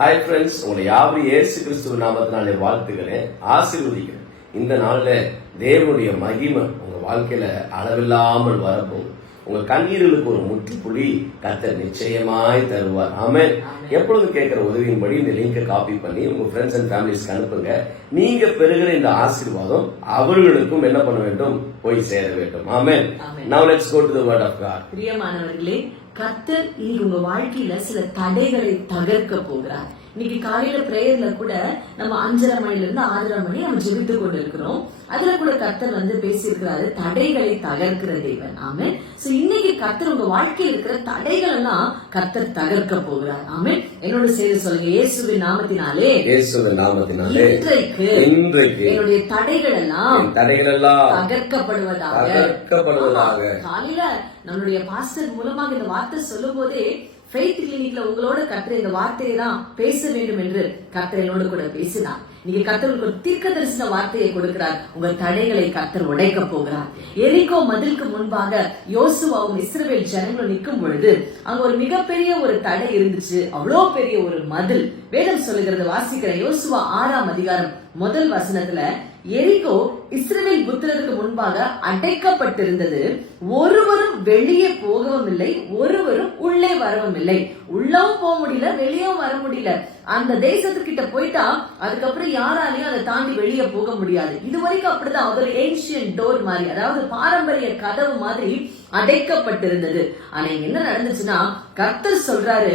Hi friends, உங்களை யாவரும் இயேசு கிறிஸ்துவ நாமத்தினாலே வாழ்த்துக்கிறேன், ஆசீர்வதிக்கிறேன். இந்த நாள்ல தேவனுடைய மகிமை உங்க வாழ்க்கையில அளவில்லாமல் வரப்போகுது. உங்க கண்ணீர்களுக்கு ஒரு முற்றுப்புள்ளி கர்த்தர் நிச்சயமாய் தருவார். ஆமென். எப்பொழுது கேட்கிற உதவியின்படி இந்த லிங்கை காப்பி பண்ணி உங்க ஃப்ரெண்ட்ஸ் அண்ட் ஃபேமிலிஸ்க்கு அனுப்புங்க. நீங்க பெறுகிற இந்த ஆசீர்வாதம் அவர்களுக்கும் என்ன பண்ண வேண்டும்? போய் சேர வேண்டும். ஆமென். Now let's go to the word of God. பிரியமானவர்களே, கர்த்தர் இன்னைக்கு உங்க வாழ்க்கையில சில தடைகளை தகர்க்க போகிறார். இன்னைக்கு காலையில பிரேயர்ல கூட நம்ம 5:30 மணில இருந்து 6:30 மணி நம்ம ஜெபித்து கொண்டு இருக்கிறோம். அதுல கூட கர்த்தர் பேசியிருக்கிறாரு, தடைகளை தகர்க்கிற தேவன். ஆமென். சோ இன்னைக்கு கர்த்தர் உங்க வாழ்க்கையில் இருக்கிற தடைகள் எல்லாம் கர்த்தர் தகர்க்க போகிறார். ஆமென். என்னோட செய்தி சொல்லுங்க, இயேசுவின் நாமத்தினாலே இன்றைக்கு என்னுடைய தடைகள் எல்லாம் தகர்க்கப்படுவதாக. காலையில நம்மளுடைய பாஸ்டர் மூலமாக இந்த வார்த்தை சொல்லும் போதே ஃபெய்த் கிளினிக்ல உங்களோட கர்த்தர் இந்த வார்த்தையை தான் பேச வேண்டும் என்று கர்த்தர் என்னோட கூட பேசினார். நீங்க கர்த்தருக்கு ஒரு தீர்க்க தரிசன வார்த்தையை கொடுக்கிறார். உங்க தடைகளை கர்த்தர் உடைக்க போகிறார். எரிகோ மதிலுக்கு முன்பாக யோசுவாவும் இஸ்ரவேல் ஜனங்களும் நிற்கும் பொழுது அங்க ஒரு மிகப்பெரிய ஒரு தடை இருந்துச்சு. அவ்வளோ பெரிய ஒரு மதில். வேதம் சொல்லுகிறது, வாசிக்கிற யோசுவா 6ஆம் அதிகாரம் 1 வசனத்துல, எரிகோ இஸ்ரவேல் புத்திரருக்கு முன்பாக அடைக்கப்பட்டிருந்தது. ஒருவரும் வெளியே போகவும் இல்லை, ஒருவரும் உள்ளே வரவும் இல்லை. உள்ளவும் போக முடியல, வெளியும் வர முடியல. அந்த தேசத்துக்கிட்ட போயிட்டா அதுக்கப்புறம் யாராலையும் அதை தாண்டி வெளியே போக முடியாது. இதுவரைக்கும் அப்படிதான் ஒரு ஏன்ஷியன்ட் டோர் மாதிரி, அதாவது பாரம்பரிய கதவு மாதிரி அடைக்கப்பட்டிருந்தது. ஆனா என்ன நடந்துச்சுன்னா, கர்த்தர் சொல்றாரு,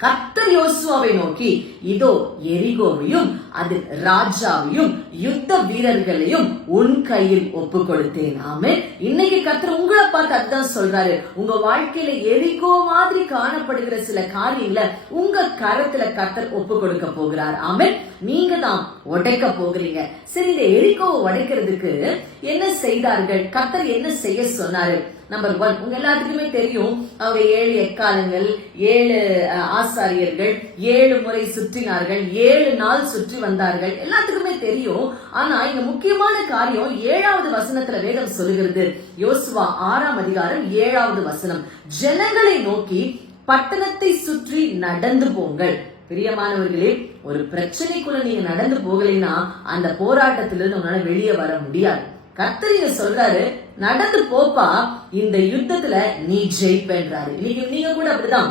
கர்த்தர் யோசுவாவை நோக்கி, இதோ எரிகோவையும் அது ராஜாவையும் யுத்த வீரர்களையும் உன் கையில் ஒப்பு கொடுத்தேன். ஆமே. இன்னைக்கு கர்த்தர் உங்களை பார்த்து அதுதான் சொல்றாரு. உங்க வாழ்க்கையில எரிகோ மாதிரி காணப்படுகிற சில காரியங்களை உங்க கரத்துல கர்த்தர் ஒப்பு கொடுக்க போகிறார். ஆமே. நீங்க தான் உடைக்க போகிறீங்க. சரி, இந்த எரிகோவை உடைக்கிறதுக்கு என்ன செய்தார்கள்? கர்த்தர் என்ன செய்ய சொன்னாரு? நம்பர் 1, உங்க எல்லாத்துக்குமே தெரியும், அவங்க 7 எக்காலங்கள், 7 ஆசாரியர்கள் 7 முறை சுற்றினார்கள், 7 நாள் சுற்றி வந்தார்கள். எல்லாத்துக்குமே தெரியும். ஆனா இங்க முக்கியமான காரியம் 7வது வசனத்துல வேதம் சொல்லுகிறது. யோசுவா 6ஆம் அதிகாரம் 7வது வசனம், ஜனங்களை நோக்கி பட்டணத்தை சுற்றி நடந்து போங்கள். பிரியமானவர்களே, ஒரு பிரச்சனைக்குள்ள நீங்க நடந்து போகலைன்னா அந்த போராட்டத்திலிருந்து உங்களால வெளியே வர முடியாது. கர்த்தர் சொல்றாரு, நடந்து போப்பா, இந்த யுத்தத்துல நீ ஜெயிப்பேன்றாரு. நீங்க கூட அப்படிதான்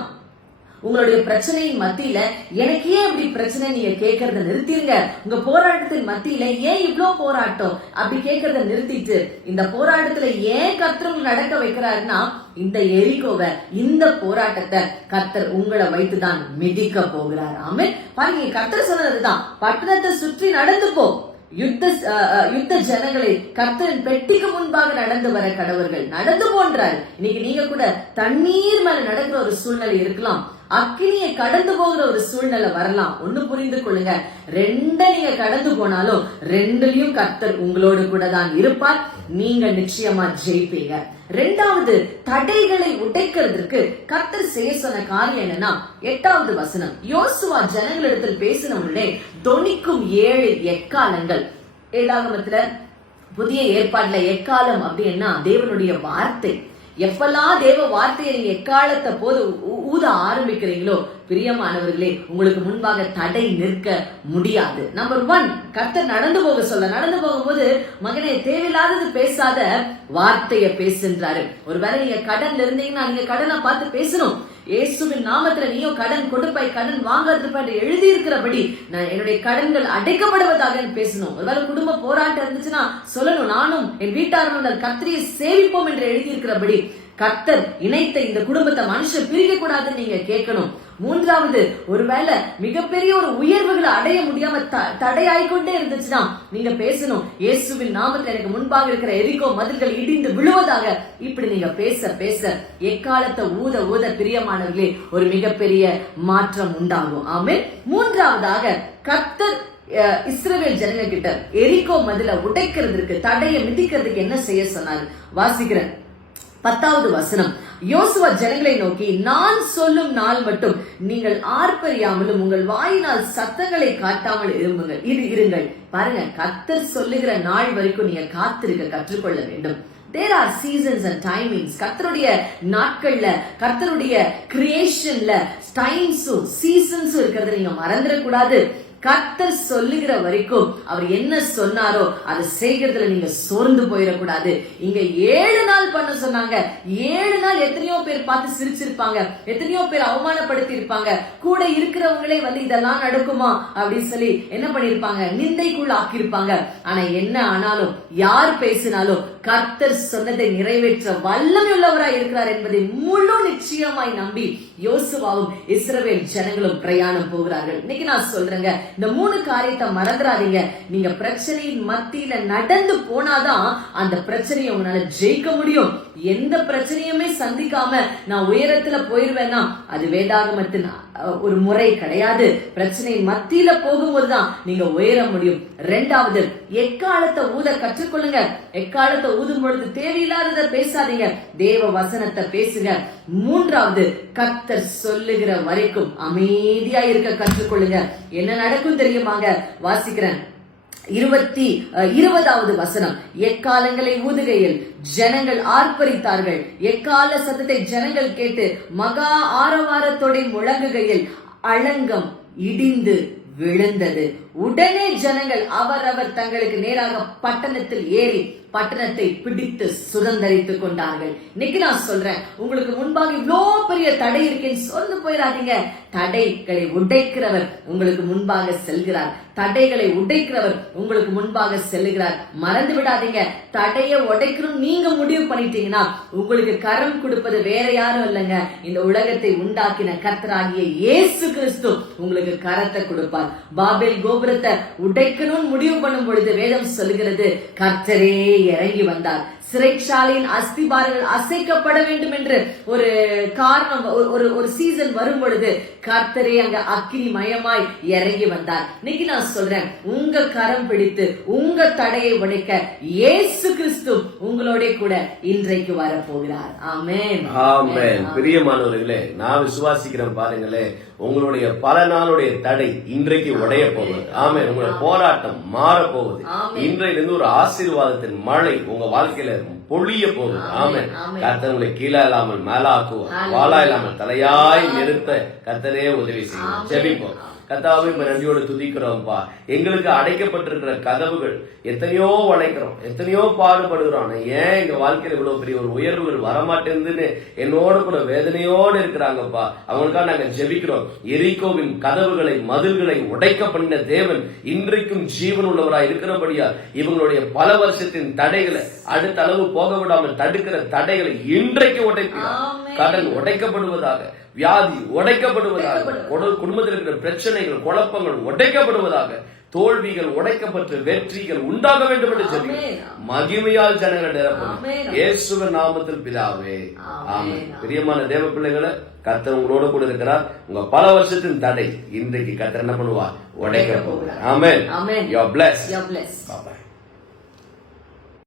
உங்களுடைய பிரச்சனையின் மத்தியில எனக்கு ஏன் இப்படி பிரச்சனை நீங்க கேட்கறத நிறுத்திருங்க. உங்க போராட்டத்தின் மத்தியில ஏன் இவ்ளோ போராட்டம் அப்படி கேட்கறத நிறுத்திட்டு இந்த போராட்டத்துல ஏன் கர்த்தர் நடக்க வைக்கிறாருன்னா, இந்த எரிகோவை, இந்த போராட்டத்தை கர்த்தர் உங்களை வைத்துதான் மிதிக்க போகிறார். ஆமே. பாருங்க, கர்த்தர் சொன்னதுதான், பட்டணத்தை சுற்றி நடந்து போ. யுத்த ஜனங்களை கர்த்தரின் பெட்டிக்கு முன்பாக நடந்து வர கடவர்கள் நடந்து போன்றார். இன்னைக்கு நீங்க கூட தண்ணீர் மேல நடக்கிற ஒரு சூழ்நிலை இருக்கலாம், அக்கினியை கடந்து போகிற ஒரு சூழ்நிலை வரலாம். ஒண்ணு புரிந்து கொள்ளுங்க, 2 நீங்க கடந்து போனாலும் 2லயும் கர்த்தர் உங்களோடு கூட தான் இருப்பார். நீங்க நிச்சயமா ஜெயிப்பீங்க. 2வது, தடைகளை உடைக்கிறதுக்கு கர்த்தர் செய்ய சொன்ன காரியம் என்னன்னா, 8வது வசனம், யோசுவா ஜனங்களிடத்தில் பேசின உடனே தொனிக்கும் 7 எக்காலங்கள். வேதாகமத்துல புதிய ஏற்பாட்டுல எக்காலம் அப்படின்னா தேவனுடைய வார்த்தை. எப்பெல்லாம் தேவ வார்த்தையை நீங்க எக்காலத்தை போது ஊத ஆரம்பிக்கிறீங்களோ, பிரியமானவர்களே, உங்களுக்கு முன்பாக தடை நிற்க முடியாது. நம்பர் 1, கர்த்தர் நடந்து போக சொல்ல, நடந்து போகும்போது மகனே தேவையில்லாதது பேசாத, வார்த்தைய பேசுன்றாரு. ஒருவேளை நீங்க கடன்ல இருந்தீங்கன்னா நீங்க கடனை பார்த்து பேசணும். இயேசுவின் நாமத்துல நீயோ கடன் கொடுப்பாய், கடன் வாங்காதிருப்பாய் எழுதி இருக்கிறபடி நான் என்னுடைய கடன்கள் அடைக்கப்படுவதாக பேசணும். ஒருவேளை குடும்ப போராட்டம் இருந்துச்சுன்னா சொல்லணும், நானும் என் வீட்டாரும் கர்த்தரையை சேவிப்போம் என்று எழுதி இருக்கிறபடி கர்த்தர் இணைத்த இந்த குடும்பத்தை மனுஷன் பிரிக்க கூடாதுன்னு நீங்க கேட்கணும். 3வது, ஒருவேளை மிகப்பெரிய ஒரு உயர்வுகளை அடைய முடியாம தடையாய்கொண்டே இருந்துச்சுன்னா நீங்க பேசணும், இயேசுவின் நாமத்தில் எனக்கு முன்பாக இருக்கிற எரிகோ மதில்கள் இடிந்து விழுவதாக. இப்படி நீங்க பேச பேச எக்காலத்தை ஊத ஊத பிரியமானவர்களே ஒரு மிகப்பெரிய மாற்றம் உண்டாகும். ஆமென். 3வதாக, கர்த்தர் இஸ்ரவேல் ஜனங்க கிட்ட எரிகோ மதில உடைக்கிறதுக்கு, தடையை மிதிக்கிறதுக்கு என்ன செய்ய சொன்னாரு? வாசிக்கிறேன் 10வது வசனம், யோசுவா ஜனங்களை நோக்கி, நான் சொல்லும் நாள் மட்டும் நீங்கள் ஆர்ப்பரியாமலும் உங்கள் வாயினால் சத்தங்களை காட்டாமல் இருங்கள். பாருங்க, கர்த்தர் சொல்லுகிற நாள் வரைக்கும் நீங்க காத்திருக்க கற்றுக்கொள்ள வேண்டும். There are seasons and timings. கர்த்தருடைய நாட்கள்ல, கர்த்தருடைய கிரியேஷன்ல டைம்ஸும் சீசன்ஸும் இருக்கிறத நீங்க மறந்துடக்கூடாது. கர்த்தர் சொல்லுகிற வரைக்கும் அவர் என்ன சொன்னாரோ அதை செய்கிறதுல நீங்க சோர்ந்து போயிடக்கூடாது. இங்க 7 நாள் பண்ண சொன்னாங்க. 7 நாள் எத்தனையோ பேர் பார்த்து சிரிச்சிருப்பாங்க, எத்தனையோ பேர் அவமானப்படுத்தி இருப்பாங்க. கூட இருக்கிறவங்களே இதெல்லாம் நடக்குமா அப்படின்னு சொல்லி என்ன பண்ணிருப்பாங்க, நிந்தைக்குள்ள ஆக்கியிருப்பாங்க. ஆனா என்ன ஆனாலும், யார் பேசினாலும் கர்த்தர் சொன்னதை நிறைவேற்ற வல்லமை உள்ளவராய் இருக்கிறார் என்பதை முழு நிச்சயமாய் நம்பி யோசுவாவும் இஸ்ரவேல் ஜனங்களும் பிரயாணம் போகிறார்கள். இன்னைக்கு நான் சொல்றேங்க, இந்த 3 காரியத்தை மறந்துடாதீங்க. நீங்க பிரச்சனையின் மத்தியில நடந்து போனாதான் அந்த பிரச்சனையை உங்களால ஜெயிக்க முடியும். எந்த பிரச்சனையுமே சந்திக்காம நான் உயரத்துல போயிருவேன்னா அது வேதாகமத்தின் ஒரு முறை கிடையாது. பிரச்சனையின் மத்தியில போகும்போதுதான் நீங்க உயர முடியும். 2வது, எக்காலத்தை ஊத கற்றுக்கொள்ளுங்க. எக்காலத்தை ஊதும் பொழுது தேவையில்லாததை பேசாதீங்க, தேவ வசனத்தை பேசுங்க. 3வது, கர்த்தர் சொல்லுகிற வரைக்கும் அமைதியா இருக்க கற்றுக்கொள்ளுங்க. என்ன நடக்கும் தெரியுமாங்க? வாசிக்கிறேன். 20வது வசனம். எக்காலங்களை ஊதுகையில் ஜனங்கள் ஆர்ப்பரித்தார்கள். எக்கால சத்தத்தை ஜனங்கள் கேட்டு மகா ஆரவாரத்தோட முழங்குகையில் அலங்கம் இடிந்து விழுந்தது. உடனே ஜனங்கள் அவரவர் தங்களுக்கு நேராக பட்டணத்தில் ஏறி பட்டணத்தை பிடித்து சுதந்தரித்துக் கொண்டார்கள். இன்னைக்கு நான் சொல்றேன், உங்களுக்கு முன்பாக இவ்வளோ பெரிய தடை இருக்கேன்னு சொல்லி போயிடாதீங்க. தடைகளை உடைக்கிறவர் உங்களுக்கு முன்பாக செல்கிறார். தடைகளை உடைக்கிறவர் உங்களுக்கு முன்பாக செல்லுகிறார். மறந்து விடாதீங்க, தடையை உடைக்கணும் நீங்க முடிவு பண்ணிட்டீங்கன்னா உங்களுக்கு கரம் கொடுப்பது வேற யாரும் இல்லைங்க, இந்த உலகத்தை உண்டாக்கின கர்த்தராகிய இயேசு கிறிஸ்து உங்களுக்கு கரத்தை கொடுப்பார். பாபேல் கோபுரத்தை உடைக்கணும்னு முடிவு பண்ணும் பொழுது வேதம் சொல்லுகிறது, கர்த்தரே இறங்கி வந்தார். சிறைச்சாலையின் அஸ்திபாரங்கள் அசைக்கப்பட வேண்டும் என்று ஒரு காரணம், ஒரு சீசன் வரும் பொழுது கர்த்தரே அங்க அக்கினி மயமாய் இறங்கி வந்தார். இன்னைக்கு நான் சொல்றேன், உங்க கரம் பிடித்து உங்க தடையை உடைக்க இயேசு கிறிஸ்து உங்களோட கூட இன்றைக்கு வரப்போகிறார். ஆமென், ஆமென். பிரியமானவர்களே, நான் விசுவாசிக்கிறேன். பாருங்களே, உங்களுடைய பல நாளுடைய தடை இன்றைக்கு உடைய போகுது. ஆமென். உங்களுடைய போராட்டம் மாற போகுது. இன்றையிலிருந்து ஒரு ஆசீர்வாதத்தின் மழை உங்க வாழ்க்கையில பொழிய போகுது. ஆமென். கர்த்தர் உங்களை கீழே இல்லாமல் மேலாக்குவார், வாளா இல்லாமல் தலையாய் நிறுத்த கர்த்தரே உதவி செய்யும். ஜெபிப்போம். கர்த்தாவே, நன்றியோடு துதிக்கிறோம்ப்பா. எங்களுக்கு அடைக்கப்பட்டிருக்கிற கதவுகள் எத்தனையோ அடைக்கிறோம், எத்தனையோ பாடுபடுகிறோம். ஏன் எங்க வாழ்க்கையில இவ்வளவு பெரிய ஒரு உயர்வுகள் வரமாட்டேன்னு என்னோட கூட வேதனையோடு இருக்கிறாங்கப்பா. அவங்களுக்காக நாங்க ஜெபிக்கிறோம். எரிகோவின் கதவுகளை, மதில்களை உடைக்க பண்ணின தேவன் இன்றைக்கும் ஜீவன் உள்ளவராய் இருக்கிறபடியா இவங்களுடைய பல வருஷத்தின் தடைகளை அடுத்த அளவு போக விடாமல் தடுக்கிற தடைகளை இன்றைக்கு உடைக்கிறார். கடன் உடைக்கப்படுவதாக, வியாதி உடைக்கப்படுவதாக, குடும்பத்தில் இருக்கிற பிரச்சனைகள், குழப்பங்கள் உடைக்கப்படுவதாக, தோல்விகள் உடைக்கப்பட்டு வெற்றிகள் உண்டாக வேண்டும் என்று சொல்லி மகிமையால் ஜனங்கள் நிரப்பணும். இயேசுவின் நாமத்தில் பிதாவே, ஆமென். பிரியமான தேவ பிள்ளைகளை, கர்த்தர் உங்களோட கூட இருக்கிறார். உங்க பல வருஷத்தின் தடை இன்றைக்கு கர்த்தர் என்ன பண்ணுவார்? உடைக்க போகிறார். ஆமென். You are blessed. You are blessed. Bye bye.